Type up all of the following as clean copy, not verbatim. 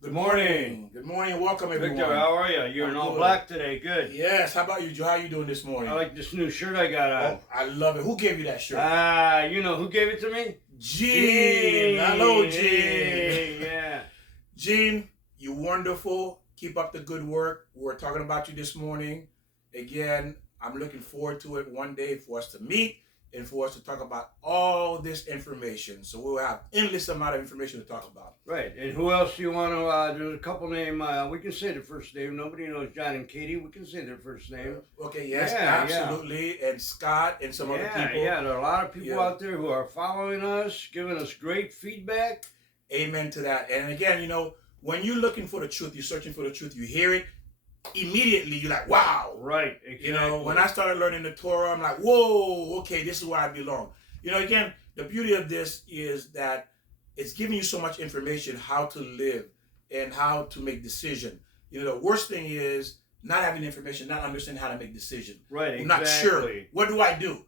Good morning. Good morning. Welcome, everyone. Victor, how are you? You're in all good. black today. Good. Yes. How about you, Joe? How you doing this morning? I like this new shirt I got on. Oh, I love it. Who gave you that shirt? You know who gave it to me? Gene. Hello, Gene. Yeah. Gene, you wonderful. Keep up the good work. We're talking about you this morning. Again, I'm looking forward to it one day for us to meet and for us to talk about all this information. So we'll have endless amount of information to talk about. Right. And who else do you want to? There's a couple name. We can say the first name. Nobody knows John and Katie. We can say their first name. Okay. Yes. Yeah, absolutely. And Scott and some other people. Yeah. There are a lot of people out there who are following us, giving us great feedback. Amen to that. And again, when you're looking for the truth, you're searching for the truth, you hear it, immediately you're like, wow. Right. Exactly. When I started learning the Torah, I'm like, whoa, okay, this is where I belong. Again, the beauty of this is that it's giving you so much information how to live and how to make decision. The worst thing is not having information, not understanding how to make decision. Right. I'm exactly. not sure. What do I do?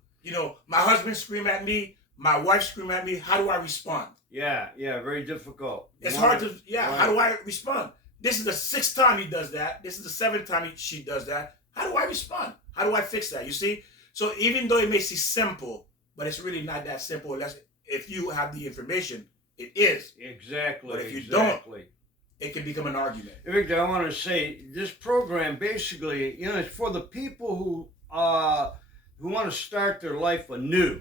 My husband scream at me, my wife scream at me. How do I respond? Yeah. Very difficult. It's hard to, how do I respond? This is the 6th time he does that. This is the 7th time she does that. How do I respond? How do I fix that? You see? So even though it may seem simple, but it's really not that simple unless if you have the information, it is. Exactly. But if you don't, it can become an argument. Victor, I want to say this program basically, it's for the people who want to start their life anew.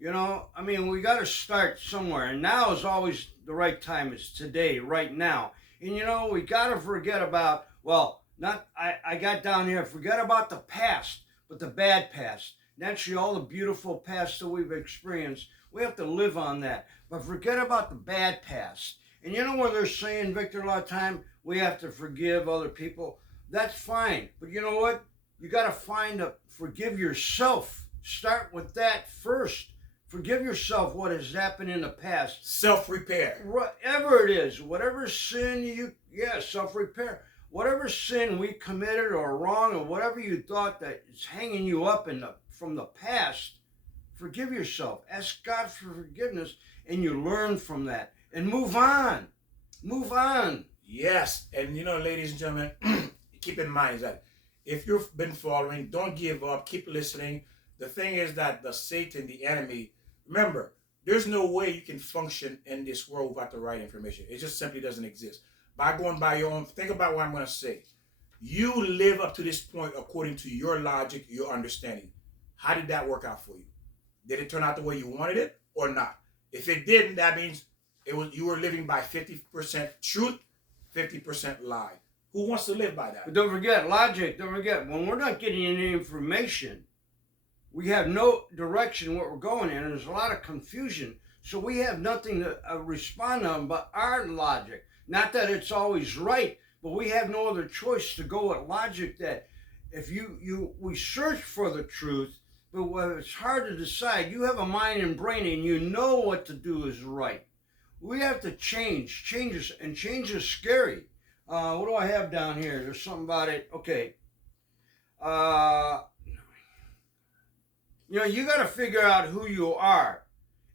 We got to start somewhere, and now is always the right time. It's today, right now. And we got to forget about, I got down here, forget about the past, but the bad past. Naturally, all the beautiful past that we've experienced, we have to live on that. But forget about the bad past. And you know what they're saying, Victor, a lot of time, we have to forgive other people. That's fine. But you know what? You got to forgive yourself. Start with that first. Forgive yourself what has happened in the past. Self-repair. Whatever it is, whatever sin self-repair. Whatever sin we committed or wrong or whatever you thought that is hanging you up from the past, forgive yourself. Ask God for forgiveness and you learn from that and move on. Move on. Yes. And ladies and gentlemen, keep in mind that if you've been following, don't give up. Keep listening. The thing is that the enemy, remember, there's no way you can function in this world without the right information. It just simply doesn't exist. By going by your own, think about what I'm going to say. You live up to this point according to your logic, your understanding. How did that work out for you? Did it turn out the way you wanted it or not? If it didn't, that means you were living by 50% truth, 50% lie. Who wants to live by that? But don't forget, when we're not getting any information, we have no direction what we're going in. There's a lot of confusion. So we have nothing to respond on but our logic. Not that it's always right, but we have no other choice to go with logic that if we search for the truth, but when it's hard to decide, you have a mind and brain and you know what to do is right. We have to change. And change is scary. What do I have down here? There's something about it. Okay. You got to figure out who you are,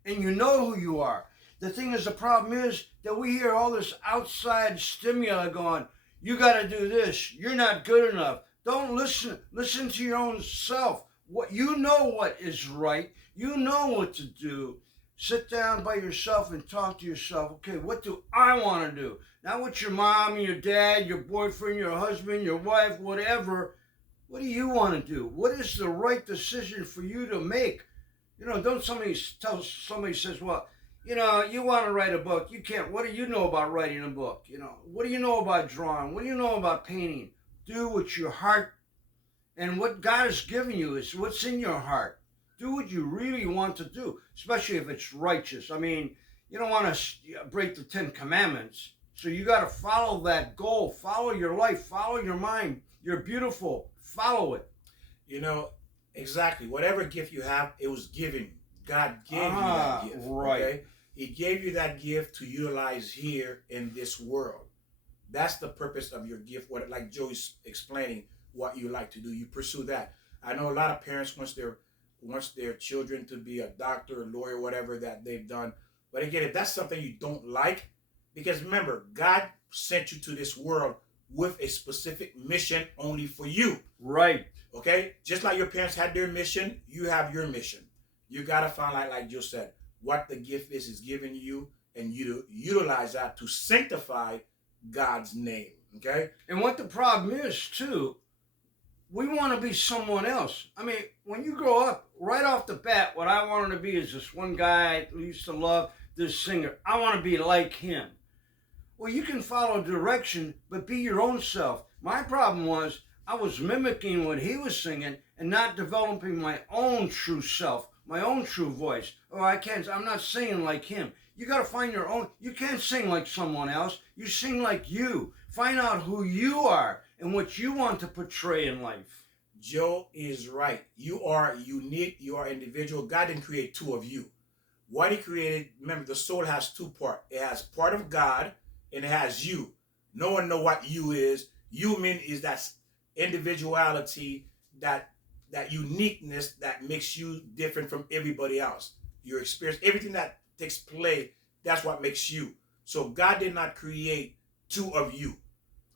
and you know who you are. The thing is, the problem is that we hear all this outside stimuli going, you got to do this, you're not good enough. Don't listen to your own self. What is right, you know what to do. Sit down by yourself and talk to yourself. Okay, what do I want to do? Not what your mom, your dad, your boyfriend, your husband, your wife, whatever. What do you want to do? What is the right decision for you to make? Don't somebody says, well, you want to write a book. You can't. What do you know about writing a book? What do you know about drawing? What do you know about painting? Do what your heart and what God has given you is what's in your heart. Do what you really want to do, especially if it's righteous. You don't want to break the 10 Commandments. So you got to follow that goal. Follow your life. Follow your mind. You're beautiful. Follow it. Exactly. Whatever gift you have, it was given. God gave you that gift. Right. Okay? He gave you that gift to utilize here in this world. That's the purpose of your gift. Like Joey's explaining, what you like to do, you pursue that. I know a lot of parents wants their children to be a doctor, a lawyer, whatever that they've done. But again, if that's something you don't like, Because remember, God sent you to this world with a specific mission only for you. Right. Okay? Just like your parents had their mission, you have your mission. You got to find out, like Joe said, what the gift is given you, and you to utilize that to sanctify God's name. Okay? And what the problem is, too, we want to be someone else. I mean, when you grow up, right off the bat, what I wanted to be is this one guy I used to love, this singer. I want to be like him. Well, you can follow direction, but be your own self. My problem was I was mimicking what he was singing and not developing my own true self, my own true voice. Oh, I'm not singing like him. You got to find your own. You can't sing like someone else. You sing like you. Find out who you are and what you want to portray in life. Joe is right. You are unique. You are individual. God didn't create two of you. What he created, remember, the soul has two parts. It has part of God and it has you. No one know what you is. You is that individuality, that uniqueness that makes you different from everybody else. Your experience, everything that takes place, that's what makes you. So God did not create two of you.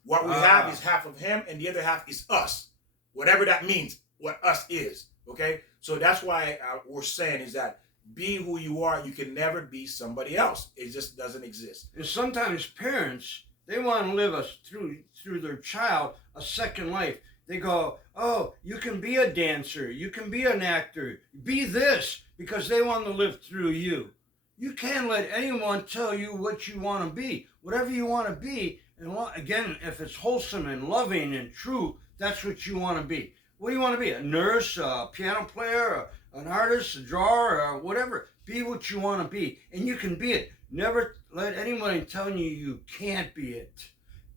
What we have is half of him and the other half is us. Whatever that means, what us is. Okay? So that's why we're saying is that be who you are. You can never be somebody else. It just doesn't exist. And sometimes parents, they want to live us through their child a second life. They go, oh, you can be a dancer. You can be an actor. Be this, because they want to live through you. You can't let anyone tell you what you want to be. Whatever you want to be, and again, if it's wholesome and loving and true, that's what you want to be. What do you want to be? A nurse, a piano player, an artist, a drawer, or whatever. Be what you want to be, and you can be it. Never let anybody tell you you can't be it.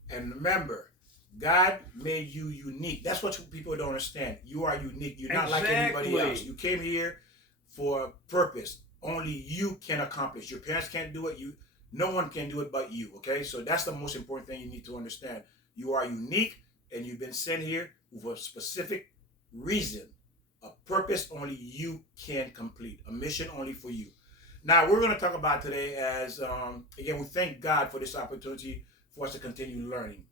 And remember, God made you unique. That's what people don't understand. You are unique. You're not like anybody else. You came here for a purpose. Only you can accomplish. Your parents can't do it. No one can do it but you. Okay? So that's the most important thing you need to understand. You are unique, and you've been sent here with a specific reason, a purpose only you can complete, a mission only for you. Now, we're going to talk about today as, again, we thank God for this opportunity for us to continue learning.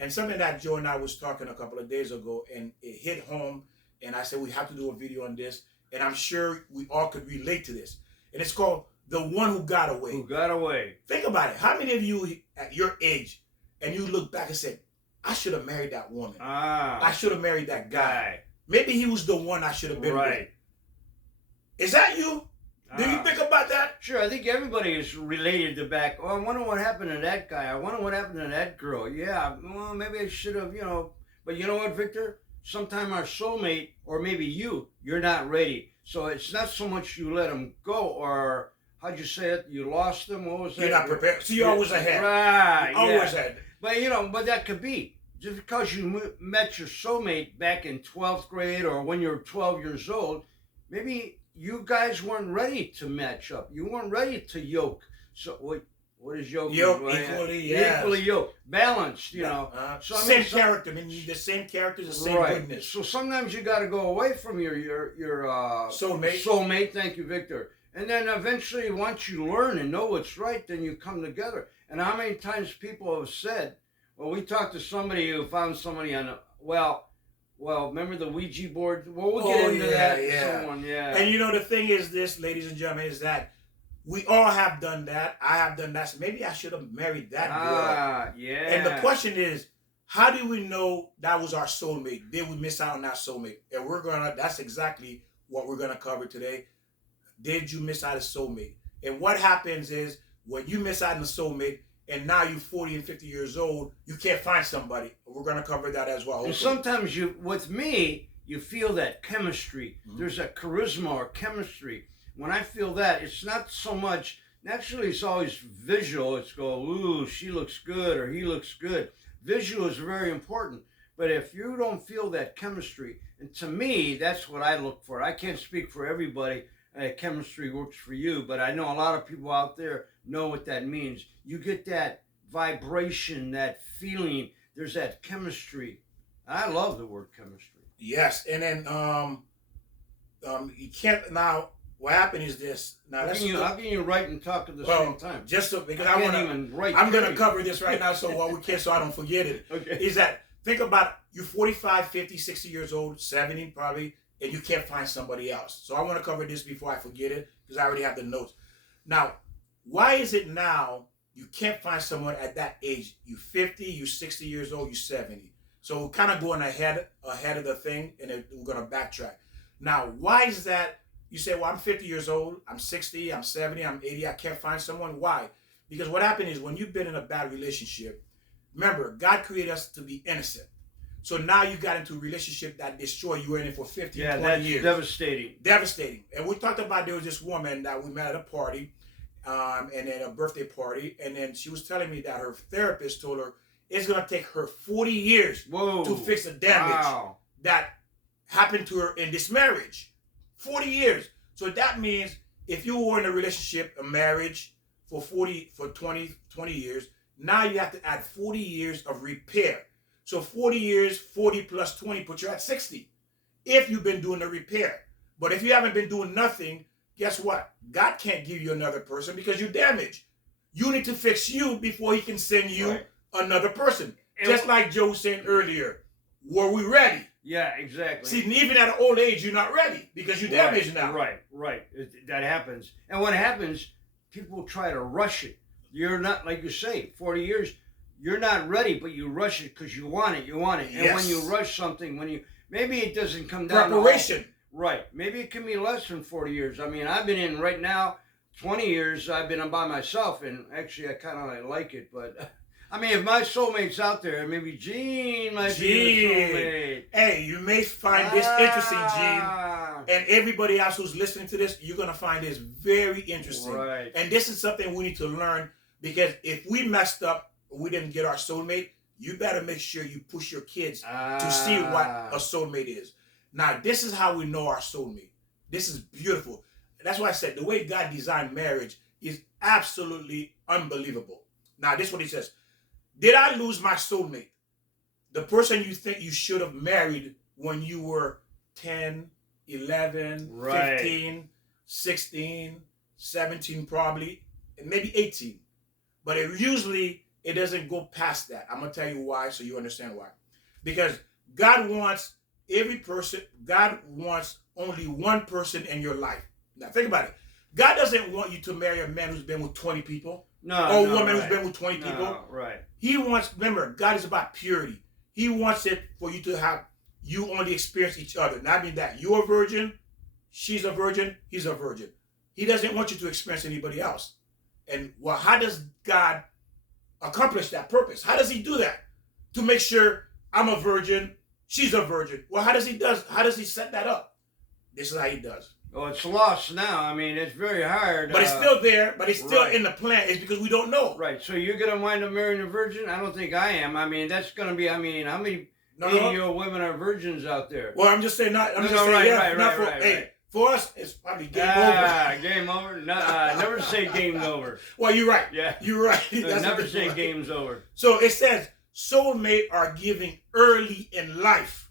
And something that Joe and I was talking a couple of days ago, and it hit home, and I said we have to do a video on this, and I'm sure we all could relate to this. And it's called The One Who Got Away. Who got away. Think about it. How many of you at your age, and you look back and said, I should have married that woman. I should have married that guy. Maybe he was the one I should have been with. Is that you? Do you think about that? Sure, I think everybody is related to back. Oh, I wonder what happened to that guy. I wonder what happened to that girl. Yeah, well, maybe I should have, But you know what, Victor? Sometime our soulmate, or maybe you're not ready. So it's not so much you let them go, or how'd you say it? You lost them? What was that? You're not prepared. So you're always ahead. Right. Always ahead. But, but that could be. Just because you met your soulmate back in 12th grade or when you're 12 years old, maybe you guys weren't ready to match up. You weren't ready to yoke. So what is yoke? Yoke, equally, yes. Equally yoked. Balanced, So, same character. I mean, the same character, the same goodness. So sometimes you got to go away from your soulmate. Soulmate, thank you, Victor. And then eventually, once you learn and know what's right, then you come together. And how many times people have said, well, we talked to somebody who found somebody on well, remember the Ouija board? Well, we'll get into that. Yeah. And the thing is this, ladies and gentlemen, is that we all have done that. I have done that. So maybe I should have married that girl. Yeah. And the question is, how do we know that was our soulmate? Did we miss out on that soulmate? And that's exactly what we're gonna cover today. Did you miss out on a soulmate? And what happens is when you miss out on a soulmate, and now you're 40 and 50 years old, you can't find somebody. We're going to cover that as well. And sometimes with me, you feel that chemistry. Mm-hmm. There's a charisma or chemistry. When I feel that, it's not so much, naturally it's always visual. It's ooh, she looks good or he looks good. Visual is very important. But if you don't feel that chemistry, and to me, that's what I look for. I can't speak for everybody. Chemistry works for you, but I know a lot of people out there know what that means. You get that vibration, that feeling. There's that chemistry. I love the word chemistry. Yes, and then you can't now. what happened is this. Now How let's can you write and talk at the well, same time? just so because I I can't want even to. write. I'm going to period. cover this right now, so while we can, so I don't forget it. Okay. Is that think about you 45, 50, 60 years old, 70 probably, and you can't find somebody else. So I want to cover this before I forget it because I already have the notes. Now, why is it now you can't find someone at that age? You 50, you 60 years old, you 70. So we're kind of going ahead of the thing, and then we're going to backtrack. Now, why is that? You say, well, I'm 50 years old, I'm 60, I'm 70, I'm 80, I can't find someone. Why? Because what happened is when you've been in a bad relationship, remember, God created us to be innocent. So now you got into a relationship that destroyed you. Were in it for 50, 20 that's years. devastating. Devastating. And we talked about there was this woman that we met at a party, and then a birthday party, and then she was telling me that her therapist told her it's going to take her 40 years Whoa. to fix the damage that happened to her in this marriage. 40 years. So that means if you were in a relationship, a marriage for 20 years, now you have to add 40 years of repair. So 40 years, 40 plus 20 put you at 60 if you've been doing the repair. But if you haven't been doing nothing, guess what? God can't give you another person because you're damaged. You need to fix you before he can send you another person. Just like Joe was saying earlier, were we ready? Yeah, exactly. See, even at an old age, you're not ready because you're damaged now. Right. That happens. And when it happens, people try to rush it. You're not, like you say, 40 years, you're not ready, but you rush it because you want it. And when you rush something, maybe it doesn't come down preparation. Right. Maybe it can be less than 40 years. I mean, I've been in right now, 20 years, I've been by myself, and actually I kind of like it, but... I mean, if my soulmate's out there, maybe Gene might be the soulmate. Hey, you may find this interesting, Gene. And everybody else who's listening to this, you're going to find this very interesting. Right. And this is something we need to learn because if we messed up, we didn't get our soulmate, you better make sure you push your kids to see what a soulmate is. Now, this is how we know our soulmate. This is beautiful. That's why I said the way God designed marriage is absolutely unbelievable. Now, this is what he says. Did I lose my soulmate? The person you think you should have married when you were 10, 11, 15, 16, 17 probably, and maybe 18. But it doesn't go past that. I'm going to tell you why so you understand why. Because God wants only one person in your life. Now think about it. God doesn't want you to marry a man who's been with 20 people. Or a woman who's been with 20 people. Right. He wants, remember, God is about purity. He wants it for you to have, you only experience each other. Not mean that you're a virgin, she's a virgin, he's a virgin. He doesn't want you to experience anybody else. And well, how does God accomplish that purpose? How does he do that? To make sure I'm a virgin, she's a virgin. Well, how does he set that up? This is how he does. Oh, it's lost now. I mean, it's very hard. But it's still there, but it's still in the plan. It's because we don't know. Right. So you're going to wind up marrying a virgin? I don't think I am. I mean, that's going to be, how many 80-year-old women are virgins out there? Well, I'm just saying, for us, it's probably game over. Game over? Never say game over. Well, you're right. Yeah. You're right. Never say game's over. So it says, soulmate are given early in life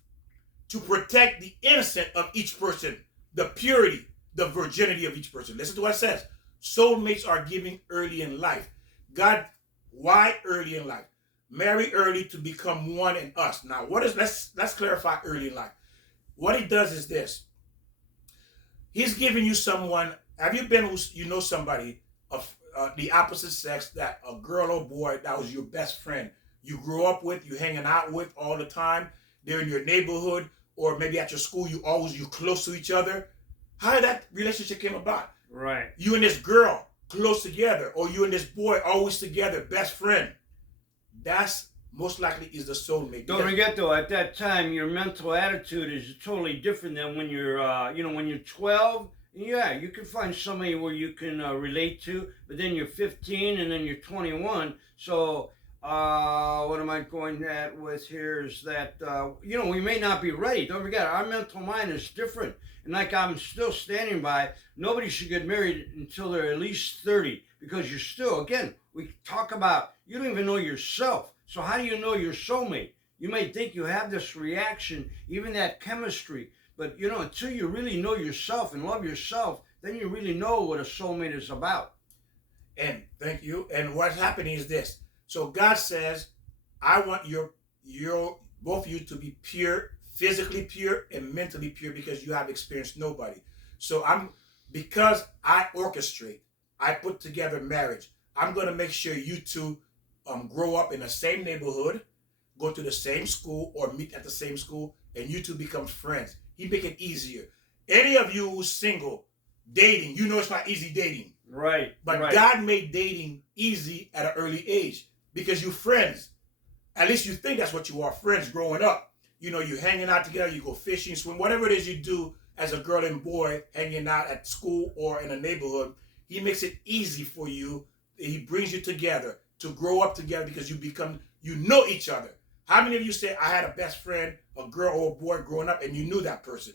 to protect the innocent of each person. The purity, the virginity of each person. Listen to what it says. Soulmates are given early in life. God, why early in life? Marry early to become one in us. Now, let's clarify early in life. What he does is this. He's giving you someone. Have you been, somebody of the opposite sex, that a girl or boy that was your best friend, you grew up with, you hanging out with all the time, they're in your neighborhood, or maybe at your school, you close to each other. How did that relationship came about? Right. You and this girl close together, or you and this boy always together, best friend. That's most likely is the soulmate. Don't forget though, at that time, your mental attitude is totally different than when you're, when you're 12. Yeah, you can find somebody where you can relate to, but then you're 15 and then you're 21. So. What am I going at with here is that, we may not be ready. Don't forget, our mental mind is different. And like I'm still standing by, nobody should get married until they're at least 30. Because you're still, again, we talk about, you don't even know yourself. So how do you know your soulmate? You may think you have this reaction, even that chemistry. But, until you really know yourself and love yourself, then you really know what a soulmate is about. And thank you. And what's happening is this. So God says, I want your both of you to be pure, physically pure and mentally pure, because you have experienced nobody. So because I orchestrate, I put together marriage, I'm gonna make sure you two grow up in the same neighborhood, go to the same school or meet at the same school, and you two become friends. He make it easier. Any of you who's single, dating, you know it's not easy dating. Right. But right. God made dating easy at an early age because you're friends. At least you think that's what you are, friends growing up. You know, you're hanging out together, you go fishing, swim, whatever it is you do as a girl and boy hanging out at school or in a neighborhood. He makes it easy for you. He brings you together to grow up together because you know each other. How many of you say, I had a best friend, a girl or a boy growing up, and you knew that person?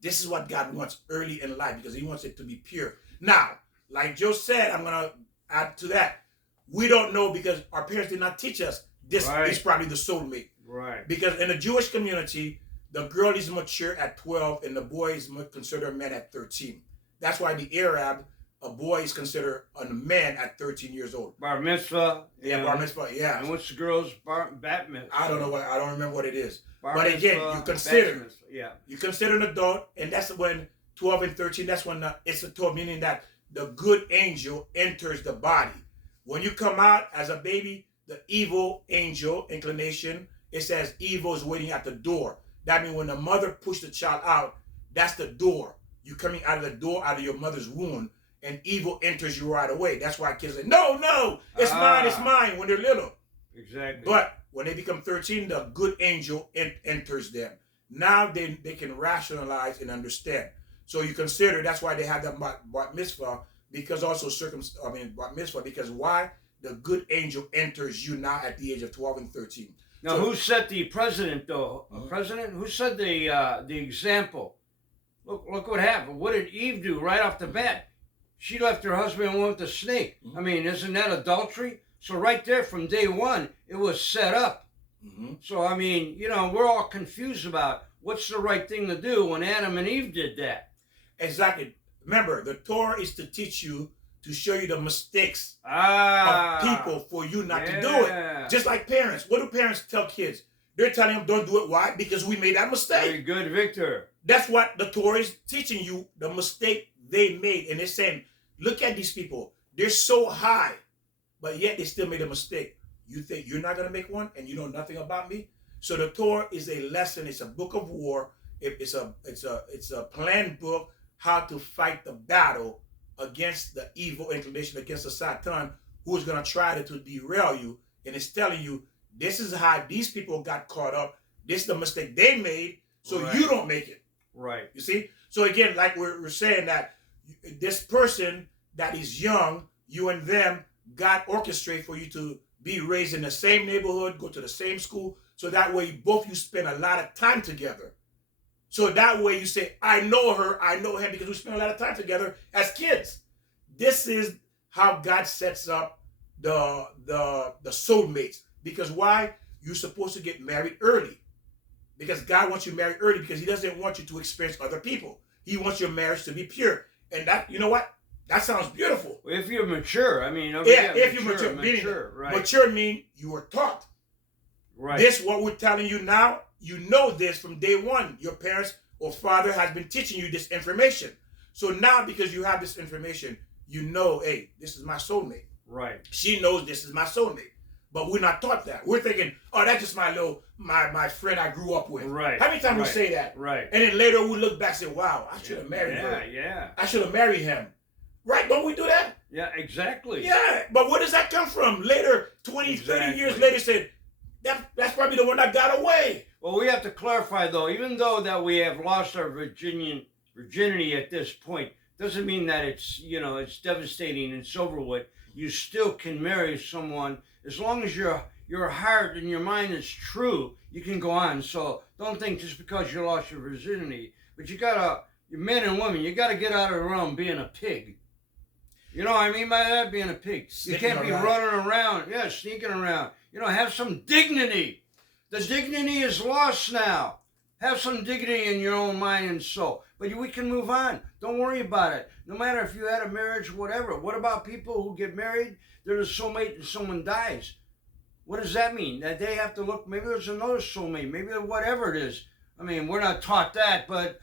This is what God wants early in life because he wants it to be pure. Now, like Joe said, I'm going to add to that. We don't know because our parents did not teach us this is probably the soulmate. Right. Because in the Jewish community, the girl is mature at 12 and the boy is considered a man at 13. That's why the Arab, a boy is considered a man at 13 years old. Bar mitzvah. Yeah, bar mitzvah, yeah. And what's the girl's bat mitzvah? I don't remember what it is. Bar but again, mitzvah, you consider. Yeah. You consider an adult, and that's when 12 and 13, that's when it's a 12, meaning that the good angel enters the body. When you come out as a baby, the evil angel inclination, it says evil is waiting at the door. That means when the mother pushed the child out, that's the door. You coming out of the door, out of your mother's womb, and evil enters you right away. That's why kids say, no, it's mine when they're little. Exactly. But when they become 13, the good angel enters them. Now they can rationalize and understand. So you consider, that's why they have the bat mitzvah, because also bat mitzvah, because why? The good angel enters you now at the age of 12 and 13. Now, so, who set the president, though? President? Who set the example? Look what happened. What did Eve do right off the bat? She left her husband and went with the snake. I mean, isn't that adultery? So right there from day one, it was set up. So, I mean, you know, we're all confused about what's the right thing to do when Adam and Eve did that. Exactly. Remember, the Torah is to teach you, to show you the mistakes of people for you not to do it. Just like parents. What do parents tell kids? They're telling them don't do it. Why? Because we made that mistake. Very good, Victor. That's what the Torah is teaching you, the mistake they made. And they're saying, look at these people. They're so high, but yet they still made a mistake. You think you're not going to make one and you know nothing about me? So the Torah is a lesson. It's a book of war. It's a planned book how to fight the battle against the evil inclination, against the Satan, who is going to try to derail you. And it's telling you, this is how these people got caught up. This is the mistake they made, so you don't make it. Right. You see? So again, like we're saying that this person that is young, you and them, God orchestrate for you to be raised in the same neighborhood, go to the same school, so that way both you spend a lot of time together. So that way you say, I know her, I know him, because we spend a lot of time together as kids. This is how God sets up the soulmates. Because why? You're supposed to get married early. Because God wants you married early because he doesn't want you to experience other people. He wants your marriage to be pure. And that, you know what? That sounds beautiful. Well, if you're mature, I mean. If you're mature. Right. Mature means you were taught. Right. This, what we're telling you now, you know this from day one. Your parents or father has been teaching you this information. So now, because you have this information, you know, hey, this is my soulmate. Right. She knows this is my soulmate. But we're not taught that. We're thinking, oh, that's just my friend I grew up with. Right. How many times we say that? Right. And then later we look back and say, wow, I should have married her. Yeah. I should have married him. Right? Don't we do that? Yeah, exactly. Yeah. But where does that come from? Later, 20, 30 years later, said, that's probably the one that got away. Well, we have to clarify, though, even though that we have lost our virginity at this point, doesn't mean that it's, you know, it's devastating and it's over with. You still can marry someone as long as your heart and your mind is true. You can go on. So don't think just because you lost your virginity, but you men and women, you gotta get out of the realm being a pig. You know what I mean by that? Being a pig. You can't be running around, sneaking around. You know, have some dignity. The dignity is lost now. Have some dignity in your own mind and soul. But we can move on. Don't worry about it. No matter if you had a marriage, whatever. What about people who get married? They're the soulmate and someone dies. What does that mean? That they have to look, maybe there's another soulmate, maybe whatever it is. I mean, we're not taught that, but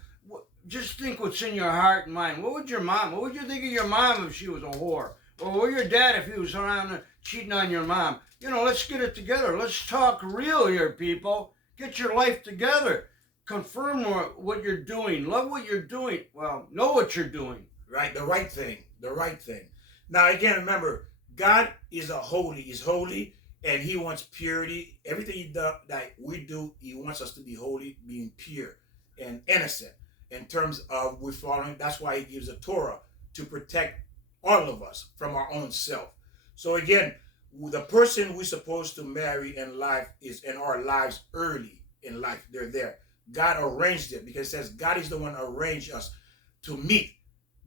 just think what's in your heart and mind. What would you think of your mom if she was a whore? Or what would your dad if he was around cheating on your mom? Let's get it together. Let's talk real here, people. Get your life together. Confirm what you're doing. Love what you're doing. Well, know what you're doing. Right? The right thing. The right thing. Now, again, remember, God is holy. He's holy, and he wants purity. Everything that we do, he wants us to be holy, being pure and innocent in terms of we're following. That's why he gives the Torah to protect all of us from our own self. So again, the person we're supposed to marry in life is in our lives early in life. They're there. God arranged it because it says God is the one who arranged us to meet.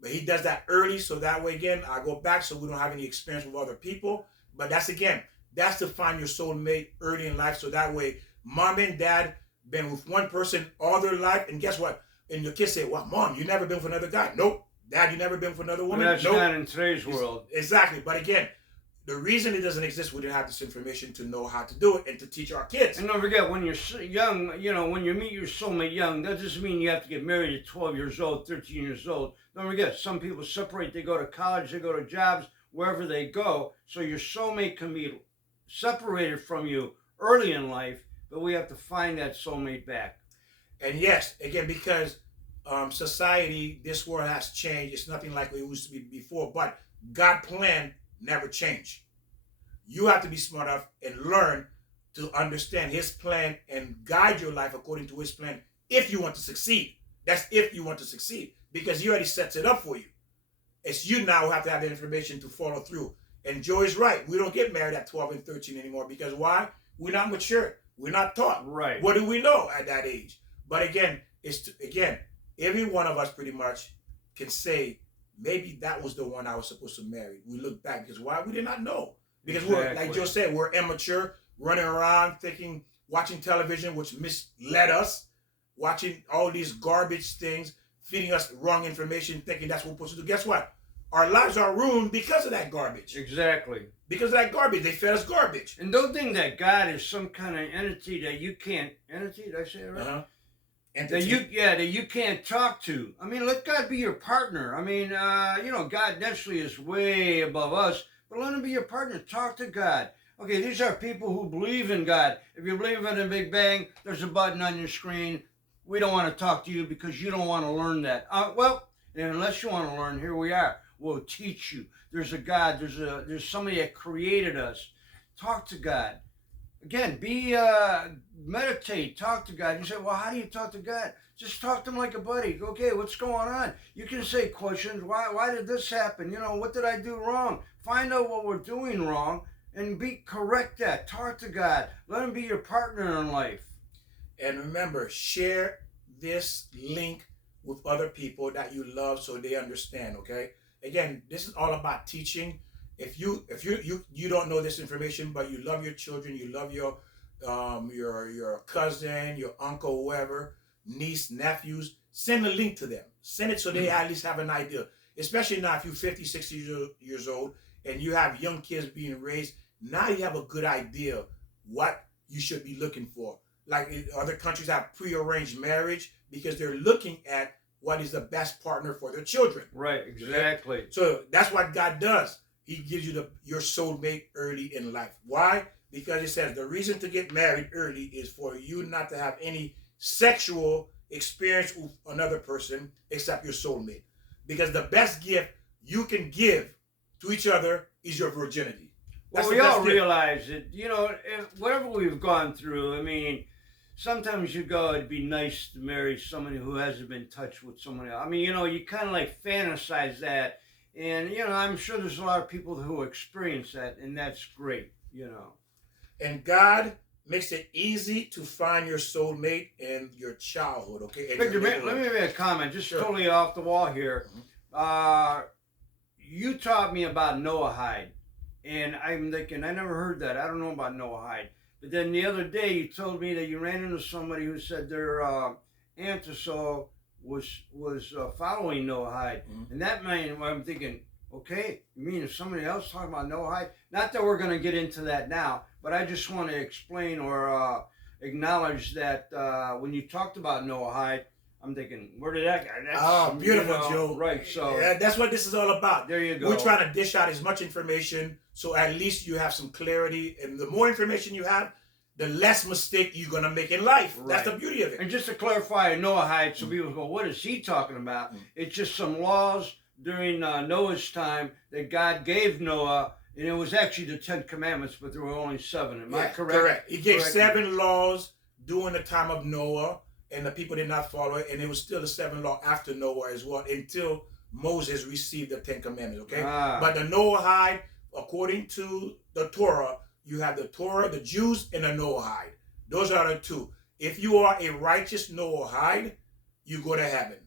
But he does that early, so that way, again, I go back so we don't have any experience with other people. But that's to find your soulmate early in life, so that way, mom and dad been with one person all their life, and guess what? And your kids say, well, mom, you never been with another guy. Nope. Dad, you never been with another woman. That's nope. not in today's world. Exactly. But again, the reason it doesn't exist, we didn't have this information to know how to do it and to teach our kids. And don't forget, when you're young, when you meet your soulmate young, that doesn't mean you have to get married at 12 years old, 13 years old. Don't forget, some people separate. They go to college, they go to jobs, wherever they go. So your soulmate can be separated from you early in life, but we have to find that soulmate back. And yes, again, because society, this world has changed. It's nothing like it used to be before, but God's plan never change. You have to be smart enough and learn to understand his plan and guide your life according to his plan if you want to succeed. That's if you want to succeed, because he already sets it up for you. It's you now who have to have the information to follow through. And Joey's right. We don't get married at 12 and 13 anymore because why? We're not mature. We're not taught. Right. What do we know at that age? But again, every one of us pretty much can say, maybe that was the one I was supposed to marry. We look back because why? We did not know. Because we're, like Joe said, we're immature, running around thinking, watching television, which misled us, watching all these garbage things, feeding us wrong information, thinking that's what we're supposed to do. Guess what? Our lives are ruined because of that garbage. Exactly. Because of that garbage. They fed us garbage. And don't think that God is some kind of entity that you can't, entity, did I say it right? Uh-huh. That you can't talk to. I mean, let God be your partner. I mean, God naturally is way above us, but let him be your partner. Talk to God. Okay, these are people who believe in God. If you believe in the Big Bang, there's a button on your screen. We don't want to talk to you because you don't want to learn that. Unless you want to learn, here we are. We'll teach you. There's a God. There's somebody that created us. Talk to God. Again, meditate, talk to God. You say, well, how do you talk to God? Just talk to him like a buddy. Okay, what's going on? You can say questions. Why did this happen? What did I do wrong? Find out what we're doing wrong and correct that. Talk to God. Let him be your partner in life. And remember, share this link with other people that you love so they understand, okay? Again, this is all about teaching. If you don't know this information, but you love your children, you love your cousin, your uncle, whoever, niece, nephews, send a link to them. Send it so they at least have an idea. Especially now if you're 50, 60 years old and you have young kids being raised, now you have a good idea what you should be looking for. Like other countries have pre-arranged marriage because they're looking at what is the best partner for their children. Right, exactly. So that's what God does. He gives you your soulmate early in life. Why? Because it says the reason to get married early is for you not to have any sexual experience with another person except your soulmate. Because the best gift you can give to each other is your virginity. Well, we all realize it. Whatever we've gone through, I mean, sometimes you go, it'd be nice to marry somebody who hasn't been touched with someone else. I mean, you kind of like fantasize that. And, I'm sure there's a lot of people who experience that, and that's great, And God makes it easy to find your soulmate in your childhood, okay? Victor, let me make a comment, just Sure. Totally off the wall here. Mm-hmm. You taught me about Noahide, and I'm thinking, I never heard that. I don't know about Noahide. But then the other day, you told me that you ran into somebody who said their aunt or so was following Noahide, and that man, I'm thinking, okay, you mean if somebody else talking about Noahide? Not that we're going to get into that now, but I just want to explain or acknowledge that when you talked about Noahide, I'm thinking, where did that guy? Oh, beautiful, Joe. Right, so yeah, that's what this is all about. There you go. We're trying to dish out as much information so at least you have some clarity. And the more information you have, the less mistake you're going to make in life. Right. That's the beauty of it. And just to clarify, Noahide, so people go, what is he talking about? It's just some laws during Noah's time that God gave Noah, and it was actually the 10 Commandments, but there were only 7. Am I correct? Correct. He gave 7 laws during the time of Noah, and the people did not follow it, and it was still the 7 law after Noah as well, until Moses received the 10 Commandments, okay? But the Noahide, according to the Torah, you have the Torah, the Jews, and the Noahide. Those are the 2. If you are a righteous Noahide, you go to heaven,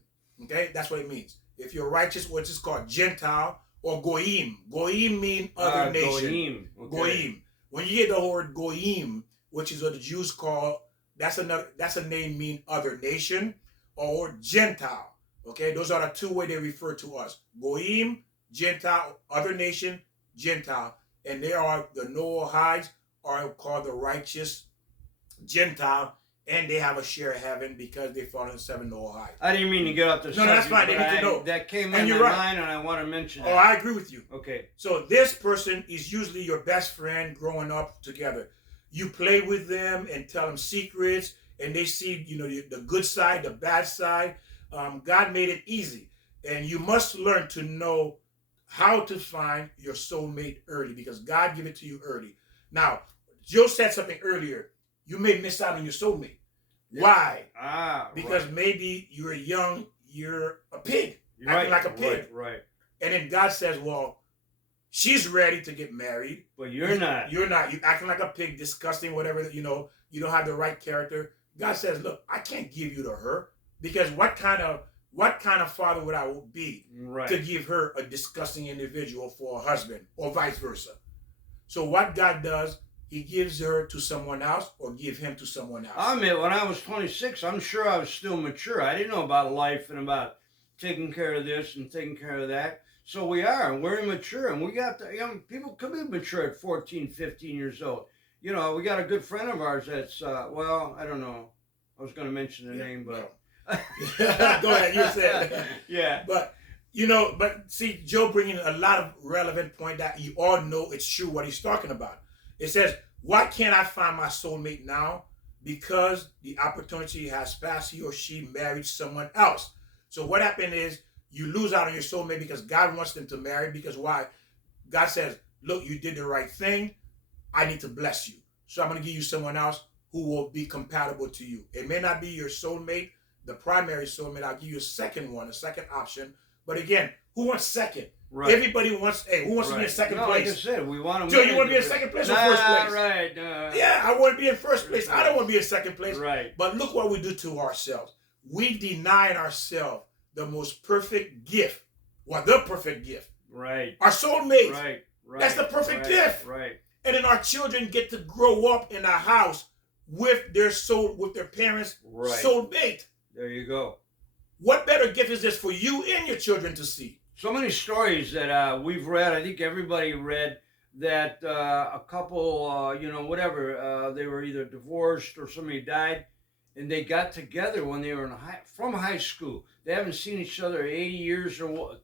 okay? That's what it means. If you're righteous, which is called Gentile, or Goyim. Goyim mean other nation. Goyim. Okay. Goyim. When you hear the word Goyim, which is what the Jews call, that's a name mean other nation, or Gentile. Okay, those are the 2 ways they refer to us. Goyim, Gentile, other nation, Gentile. And they are, the Noahides are called the righteous Gentile, and they have a share of heaven because they fall in 7 Noahides. I didn't mean to get off the subject. No, that's fine. They need to know. That came in my mind, and I want to mention that. Oh, I agree with you. Okay. So this person is usually your best friend growing up together. You play with them and tell them secrets, and they see, the good side, the bad side. God made it easy, and you must learn to know how to find your soulmate early, because God gave it to you early. Now, Joe said something earlier. You may miss out on your soulmate. Yeah. Why? Because maybe you're young, you're a pig, acting like a pig. Right. And then God says, well, she's ready to get married. But you're not. You're not. You're acting like a pig, disgusting, whatever, you don't have the right character. God says, look, I can't give you to her, because what kind of father would I be to give her a disgusting individual for a husband, or vice versa? So what God does, he gives her to someone else, or give him to someone else. I mean, when I was 26, I'm sure I was still mature. I didn't know about life and about taking care of this and taking care of that. So we're immature, and we got people could be mature at 14, 15 years old. We got a good friend of ours that's, I don't know. I was going to mention the name, but. Go ahead, you said. Yeah. But see, Joe bringing a lot of relevant point that you all know it's true what he's talking about. It says, why can't I find my soulmate now? Because the opportunity has passed. He or she married someone else. So what happened is you lose out on your soulmate because God wants them to marry. Because why? God says, look, you did the right thing. I need to bless you. So I'm going to give you someone else who will be compatible to you. It may not be your soulmate, the primary soulmate. I'll give you a second option. But again, who wants second? Right. Everybody wants, who wants to be in second place? Like I said, we want to. Joe, you want to be in second place or first place? Right. Yeah, I want to be in first place. I don't want to be in second place. Right. But look what we do to ourselves. We deny ourselves the most perfect gift. Well, the perfect gift. Right. Our soulmate. Right. That's the perfect gift. Right. And then our children get to grow up in a house with their parents' soulmate. There you go. What better gift is this for you and your children to see? So many stories that we've read. I think everybody read that a couple, they were either divorced or somebody died, and they got together when they were from high school. They haven't seen each other 80 years or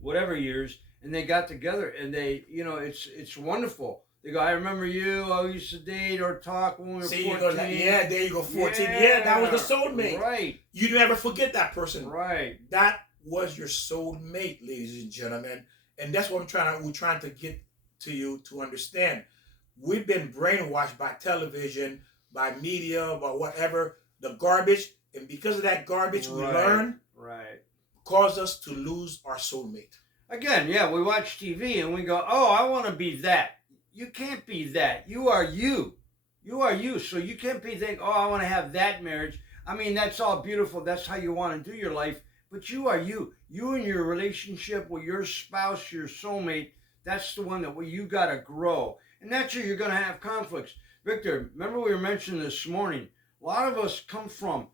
whatever years, and they got together, and they, it's wonderful. They go, I remember you. I used to date or talk when we were 14. There you go, 14. Yeah, that was the soulmate. Right. You never forget that person. Right. That was your soulmate, ladies and gentlemen. And that's what we're trying to get to you to understand. We've been brainwashed by television, by media, by whatever, the garbage. And because of that garbage, we learn, cause us to lose our soulmate. Again, we watch TV and we go, oh, I want to be that. You can't be that. You are you. You are you. So you can't be thinking, oh, I want to have that marriage. I mean, that's all beautiful. That's how you want to do your life. But you are you. You and your relationship with your spouse, your soulmate, that's the one that you got to grow. And naturally, you're going to have conflicts. Victor, remember we were mentioning this morning, a lot of us come from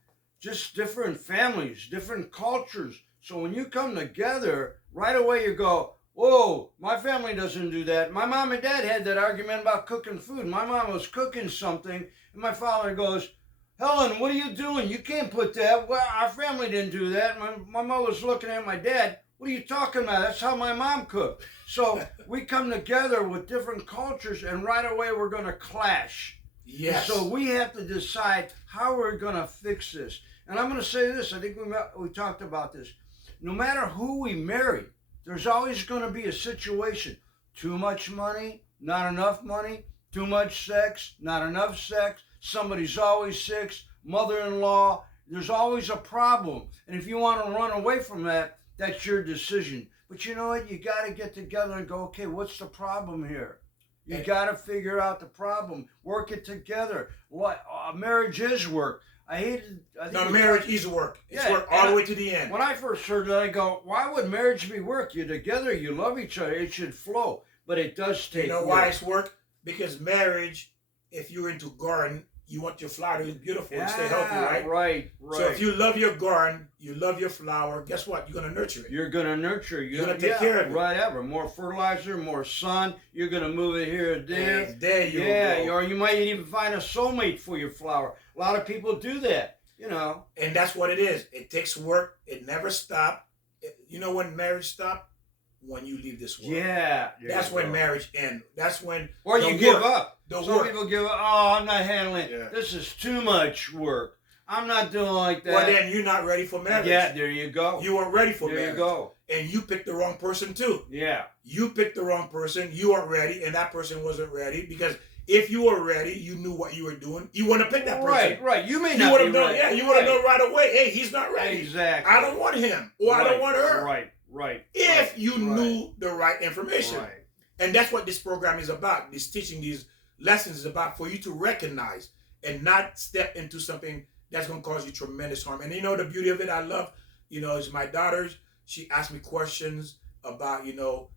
just different families, different cultures. So when you come together, right away you go, whoa, my family doesn't do that. My mom and dad had that argument about cooking food. My mom was cooking something, and my father goes, Helen, what are you doing? You can't put that. Well, our family didn't do that. My mother's looking at my dad. What are you talking about? That's how my mom cooked. So we come together with different cultures, and right away we're going to clash. Yes. So we have to decide how we're going to fix this. And I'm going to say this. I think we talked about this. No matter who we marry, there's always going to be a situation. Too much money, not enough money. Too much sex, not enough sex. Somebody's always sick. Mother-in-law. There's always a problem. And if you want to run away from that, that's your decision. But you know what? You got to get together and go, okay, what's the problem here? You got to figure out the problem. Work it together. Marriage is work. Marriage is work. It's work all the way to the end. When I first heard that, I go, why would marriage be work? You're together. You love each other. It should flow. But it does take You know why it's work? Because marriage, if you're into garden, you want your flower to look beautiful and stay healthy, right? Right. So if you love your garden, you love your flower, guess what? You're going to nurture it. You're going to nurture. You're going to take care of it. Right, ever. More fertilizer, more sun. You're going to move it here and there. And there you go. Or you might even find a soulmate for your flower. A lot of people do that, you know. And that's what it is. It takes work. It never stops. You know when marriage stops? When you leave this world. Yeah. That's when marriage ends. That's when Or you give up. Some people give up. Oh, I'm not handling it. Yeah. This is too much work. I'm not doing like that. Well, then you're not ready for marriage. Yeah, there you go. You weren't ready for marriage. There you go. And you picked the wrong person too. Yeah. You picked the wrong person. You weren't ready, and that person wasn't ready. Because if you were ready, you knew what you were doing. You wouldn't have picked that person. Right. You may not be ready. Yeah, you would have known right away. Hey, he's not ready. Exactly. I don't want him, or I don't want her. Right. If you knew the right information. Right. And that's what this program is about. This teaching, these lessons is about for you to recognize and not step into something that's going to cause you tremendous harm. And you know, the beauty of it, I love, is my daughters. She asked me questions about,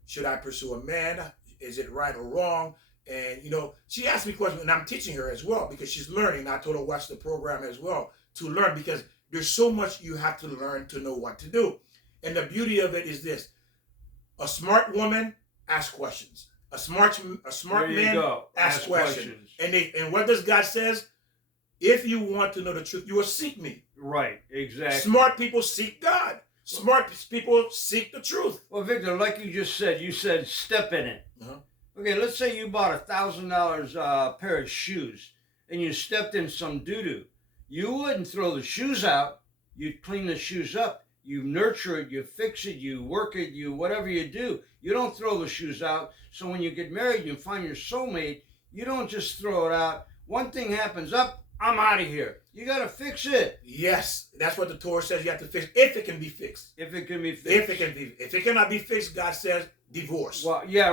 should I pursue a man? Is it right or wrong? And, she asked me questions, and I'm teaching her as well because she's learning. I told her watch the program as well to learn because there's so much you have to learn to know what to do. And the beauty of it is this: a smart woman asks questions. A smart man asks questions. And what does God says? If you want to know the truth, you will seek me. Right, exactly. Smart people seek God. Smart people seek the truth. Well, Victor, like you said step in it. Uh-huh. Okay, let's say you bought $1,000 pair of shoes and you stepped in some doo-doo. You wouldn't throw the shoes out. You'd clean the shoes up. You nurture it, you fix it, you work it, whatever you do. You don't throw the shoes out. So when you get married, you find your soulmate, you don't just throw it out. One thing happens, I'm out of here. You got to fix it. Yes, that's what the Torah says you have to fix, if it can be fixed. If it can be fixed. If it cannot be fixed, God says divorce. Well, yeah.